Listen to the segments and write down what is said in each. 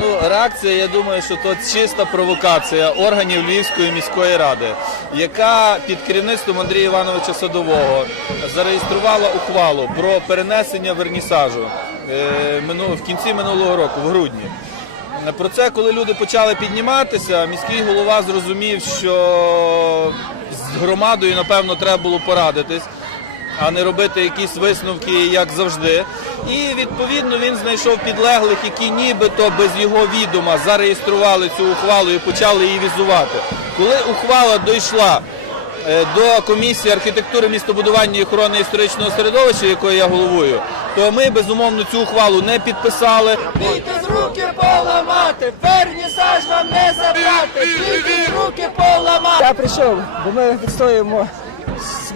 Ну, реакція, я думаю, що то чиста провокація органів Львівської міської ради, яка під керівництвом Андрія Івановича Садового зареєструвала ухвалу про перенесення вернісажу е, в кінці минулого року, в грудні. Про це, коли люди почали підніматися, міський голова зрозумів, що з громадою, напевно, треба було порадитись а не робити якісь висновки, як завжди. І відповідно він знайшов підлеглих, які нібито без його відома зареєстрували цю ухвалу і почали її візувати. Коли ухвала дійшла е, до комісії архітектури, містобудування і охорони історичного середовища, якої я головую, то ми безумовно цю ухвалу не підписали. Бійте з руки поламати, пернісаж вам не забрати, бійте з руки поламати. Я прийшов, бо ми відстоюємо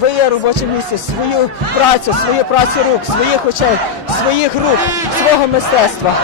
своє робоче місце, свою працю, свою працю рук, своїх очей, своїх рук, свого мистецтва.